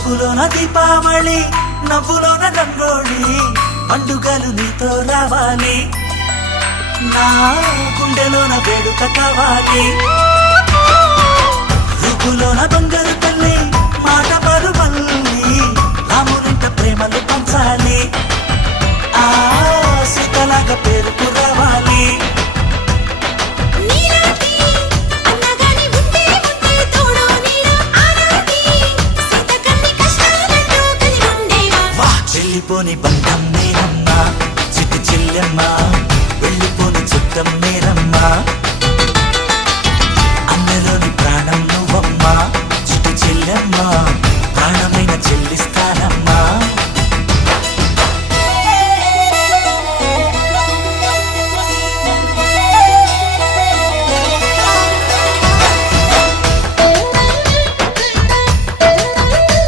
చూపులోన దీపావళి, నవ్వులోన రంగోళి, పండుగలు నీతో రావాలి, నా గుండెలోన వేడుక కావాలి. రూపులోన బంగారు తల్లి, మాట పరుమల్లి, రామునింట ప్రేమలు పంచాలి, ఆ సీతలాగా పేరుకు రావాలి. వెళ్ళిపోని బంధం నేనమ్మా, చిట్టి చెల్లెమ్మా, వెళ్ళిపోని చుట్టం నేనమ్మా.